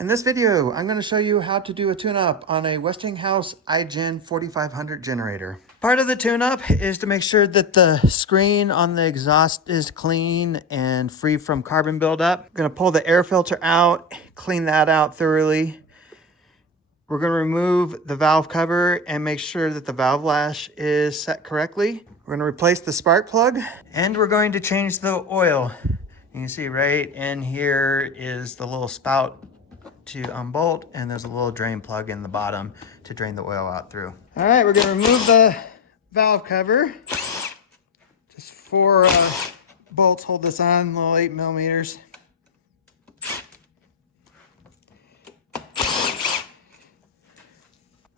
In this video, I'm going to show you how to do a tune-up on a Westinghouse iGen4500 generator. Part of the tune-up is to make sure that the screen on the exhaust is clean and free from carbon buildup. I'm going to pull the air filter out, clean that out thoroughly. We're going to remove the valve cover and make sure that the valve lash is set correctly. We're going to replace the spark plug, and we're going to change the oil. You can see right in here is the little spout to unbolt, and there's a little drain plug in the bottom to drain the oil out through. All right, we're going to remove the valve cover. Just 4 bolts hold this on, little 8mm.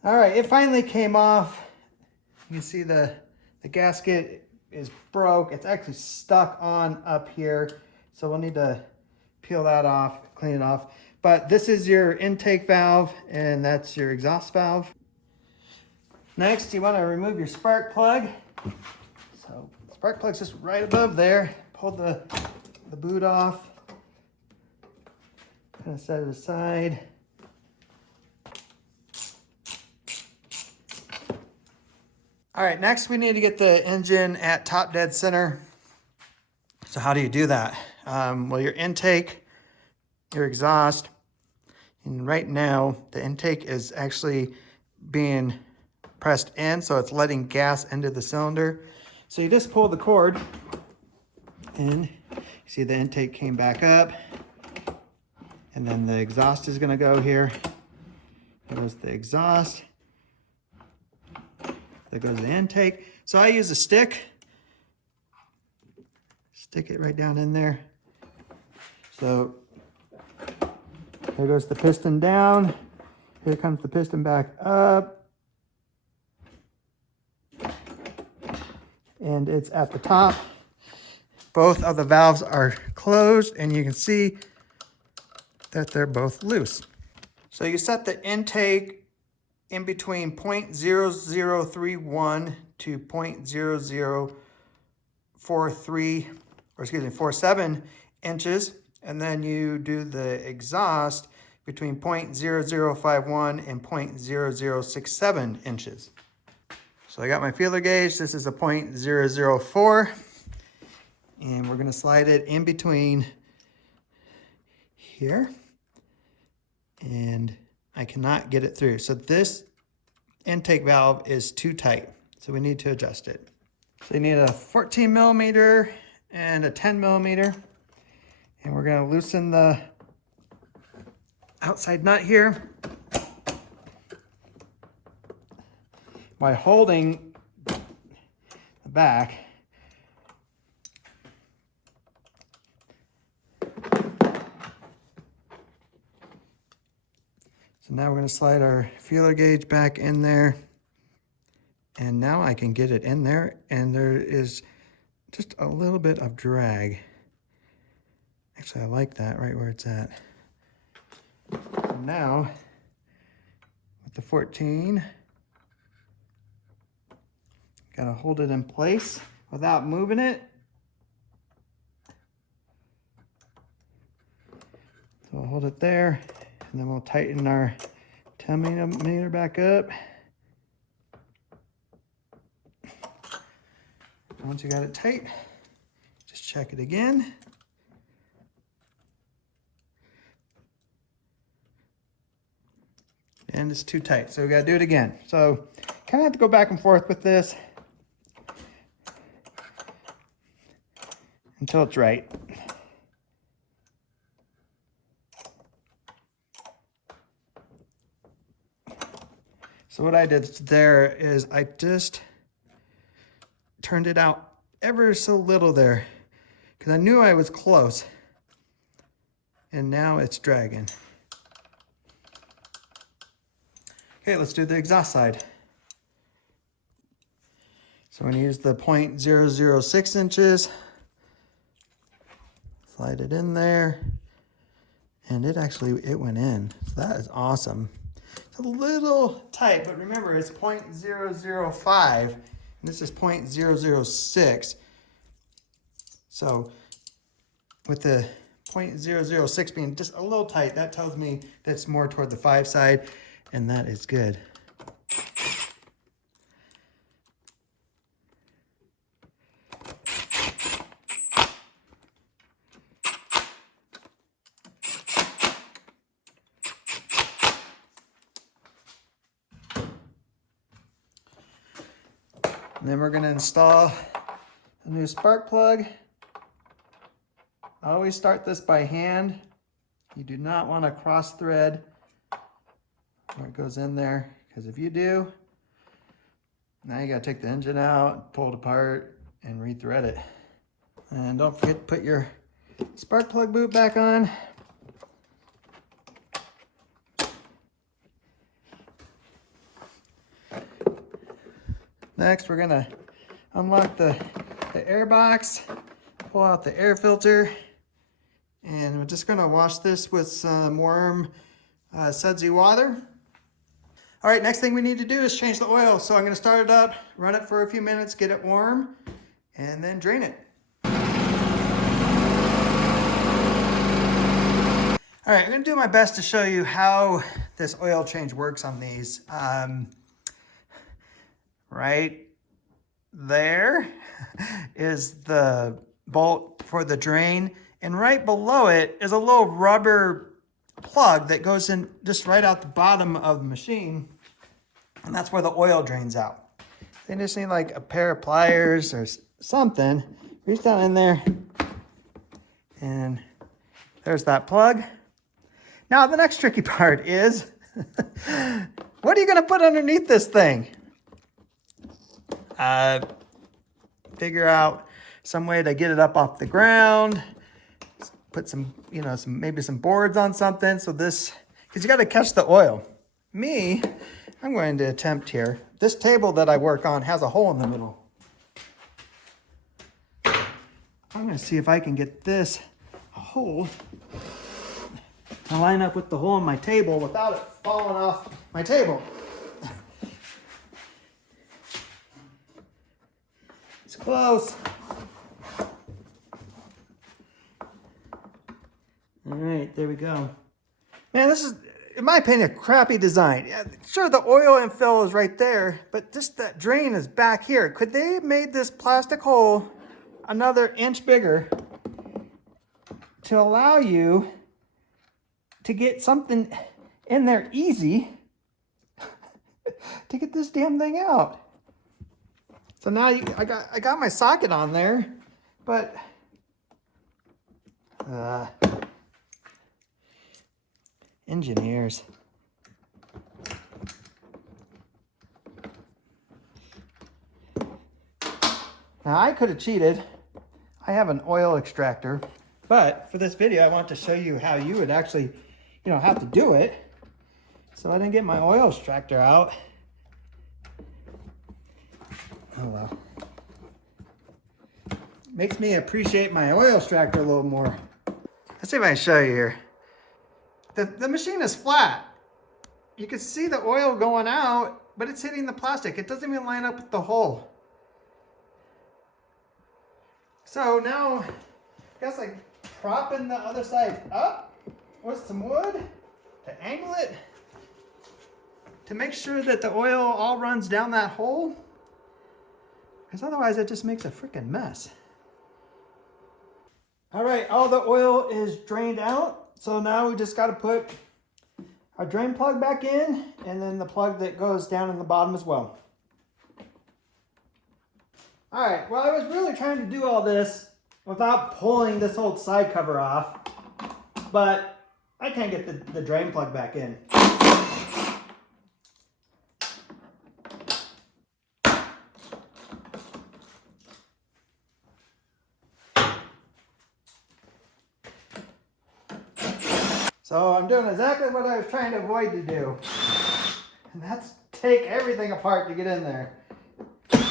All right, it finally came off. You can see the gasket is broke. It's actually stuck on up here. So we'll need to peel that off, clean it off. But this is your intake valve, and that's your exhaust valve. Next, you want to remove your spark plug. So the spark plug's just right above there. Pull the boot off. Kind of set it aside. All right, next we need to get the engine at top dead center. So how do you do that? Well, your intake, your exhaust, and right now the intake is actually being pressed in, so it's letting gas into the cylinder. So you just pull the cord and you see the intake came back up, and then the exhaust is gonna go here. There goes the exhaust. There goes the intake. So I use a stick. Stick it right down in there. So there goes the piston down. Here comes the piston back up. And it's at the top. Both of the valves are closed, and you can see that they're both loose. So you set the intake in between 0.0031 to 0.0047 inches, and then you do the exhaust between 0.0051 and 0.0067 inches. So I got my feeler gauge. This is a 0.004, and we're gonna slide it in between here, and I cannot get it through. So this intake valve is too tight, so we need to adjust it. So you need a 14mm and a 10mm, and we're gonna loosen the outside nut here by holding the back. So now we're going to slide our feeler gauge back in there, and now I can get it in there, and there is just a little bit of drag. Actually, I like that right where it's at. So now with the 14, got to hold it in place without moving it. So we'll hold it there, and then we'll tighten our 10mm back up. Once you got it tight, just check it again. And it's too tight, so we gotta do it again. So kind of have to go back and forth with this until it's right. So what I did there is I just turned it out ever so little there, because I knew I was close, and now it's dragging. Okay, let's do the exhaust side. So I'm going to use the 0.006 inches, slide it in there, and it went in. So that is awesome. It's a little tight, but remember it's 0.005, and this is 0.006. So with the 0.006 being just a little tight. That tells me that's more toward the 5 side, and that is good. And then we're going to install a new spark plug. I always start this by hand. You do not want to cross thread where it goes in there, because if you do, now you got to take the engine out, pull it apart, and rethread it. And don't forget to put your spark plug boot back on. Next, we're gonna unlock the air box, pull out the air filter, and we're just gonna wash this with some warm sudsy water. All right, next thing we need to do is change the oil. So I'm gonna start it up, run it for a few minutes, get it warm, and then drain it. All right, I'm gonna do my best to show you how this oil change works on these. Right there is the bolt for the drain, and right below it is a little rubber plug that goes in just right out the bottom of the machine, and that's where the oil drains out. They just need like a pair of pliers or something. Reach down in there, and there's that plug. Now the next tricky part is, what are you gonna put underneath this thing? Figure out some way to get it up off the ground. Put some, maybe some boards on something. So this, because you got to catch the oil. Me, I'm going to attempt here. This table that I work on has a hole in the middle. I'm going to see if I can get this hole to line up with the hole in my table without it falling off my table. It's close. All right, there we go. Man, this is, in my opinion, a crappy design. Yeah, sure, the oil infill is right there, but just that drain is back here. Could they have made this plastic hole another inch bigger to allow you to get something in there easy to get this damn thing out? So now I got my socket on there, but engineers. Now I could have cheated. I have an oil extractor, but for this video I want to show you how you would actually, have to do it. So I didn't get my oil extractor out. Oh well. Makes me appreciate my oil extractor a little more. Let's see if I can show you here. The machine is flat. You can see the oil going out, but it's hitting the plastic. It doesn't even line up with the hole. So now, I guess I'm propping the other side up with some wood to angle it, to make sure that the oil all runs down that hole. Because otherwise it just makes a freaking mess. All right, all the oil is drained out. So now we just got to put our drain plug back in, and then the plug that goes down in the bottom as well. All right, well, I was really trying to do all this without pulling this old side cover off, but I can't get the drain plug back in. So I'm doing exactly what I was trying to avoid to do. And that's take everything apart to get in there. And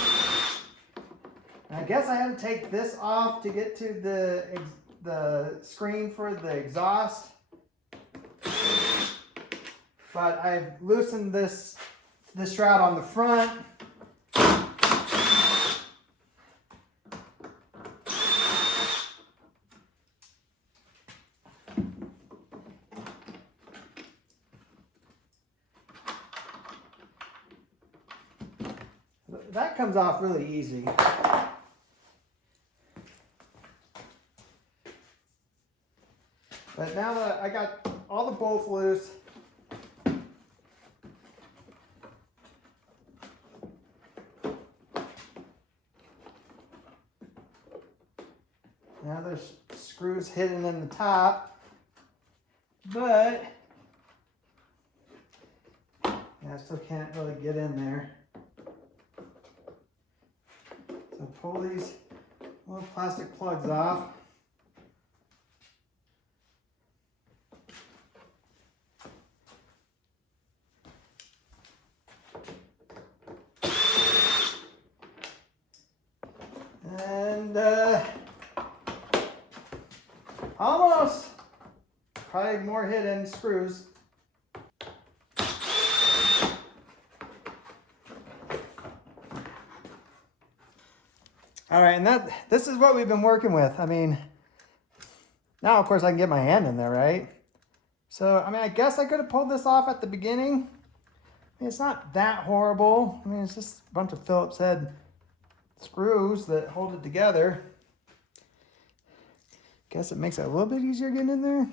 I guess I had to take this off to get to the screen for the exhaust. But I've loosened this shroud on the front. that comes off really easy. But now that I got all the bolts loose, now there's screws hidden in the top, but I still can't really get in there. So pull these little plastic plugs off. And almost, probably more hidden screws. All right, and this is what we've been working with. I mean, now of course I can get my hand in there, right? So, I mean, I guess I could have pulled this off at the beginning. I mean, it's not that horrible. I mean, it's just a bunch of Phillips head screws that hold it together. Guess it makes it a little bit easier getting in there.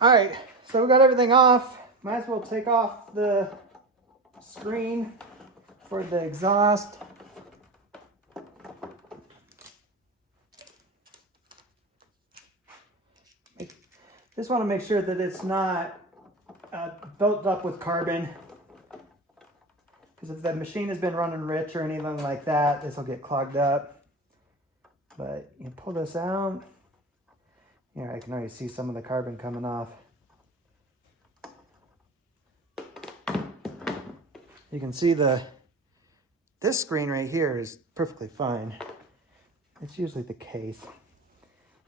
All right, so we got everything off. Might as well take off the screen for the exhaust. Just want to make sure that it's not built up with carbon, because if the machine has been running rich or anything like that, this will get clogged up. But you pull this out. Here, I can already see some of the carbon coming off. You can see this screen right here is perfectly fine. It's usually the case.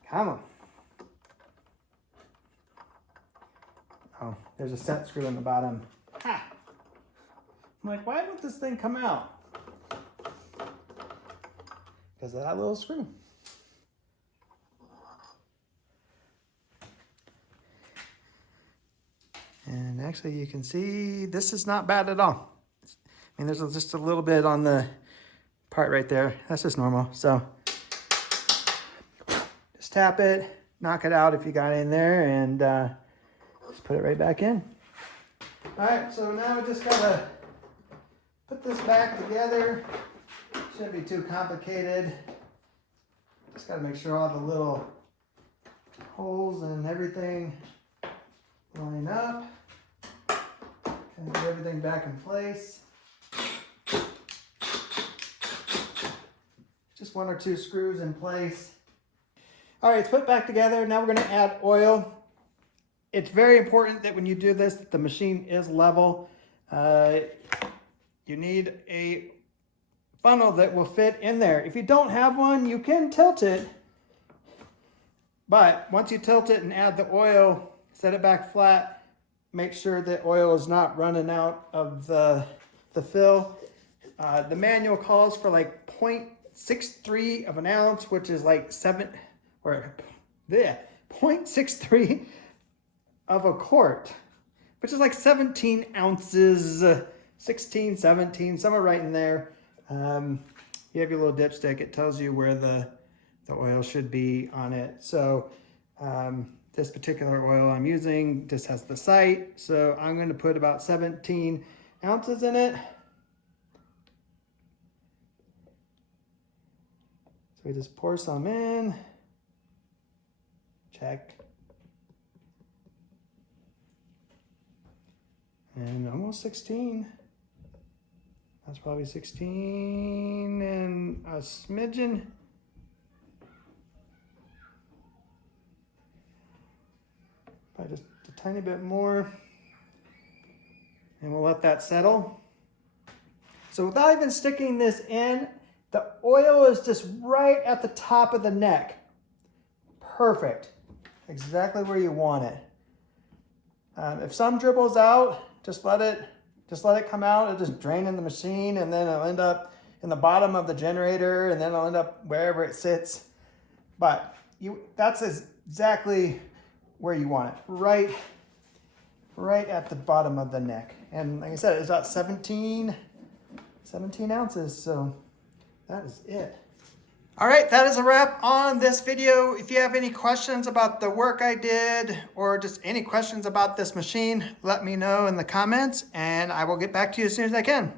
Come on. Oh, there's a set screw in the bottom. Ha! I'm like, why won't this thing come out? Because of that little screw. And actually you can see this is not bad at all. I mean, there's just a little bit on the part right there. That's just normal. So just tap it, knock it out if you got it in there, and just put it right back in. All right, so now we just gotta put this back together. Shouldn't be too complicated. Just gotta make sure all the little holes and everything line up. And get everything back in place. Just one or two screws in place. All right, it's put back together. Now we're gonna add oil. It's very important that when you do this, that the machine is level. You need a funnel that will fit in there. If you don't have one, you can tilt it. But once you tilt it and add the oil, set it back flat, make sure that oil is not running out of the fill. The manual calls for like 0.63 of an ounce, which is like 0.63 of a quart, which is like 17 ounces, 16, 17, somewhere right in there. You have your little dipstick. It tells you where the oil should be on it. So this particular oil I'm using just has the site. So I'm going to put about 17 ounces in it. So we just pour some in. Check. And almost 16. That's probably 16 and a smidgen. Probably just a tiny bit more. And we'll let that settle. So without even sticking this in, the oil is just right at the top of the neck. Perfect. Exactly where you want it. If some dribbles out, just let it come out. It'll just drain in the machine, and then it'll end up in the bottom of the generator, and then it'll end up wherever it sits. But that's exactly where you want it, right right at the bottom of the neck. And like I said, it's about 17 ounces, so that is it. All right, that is a wrap on this video. If you have any questions about the work I did or just any questions about this machine, let me know in the comments and I will get back to you as soon as I can.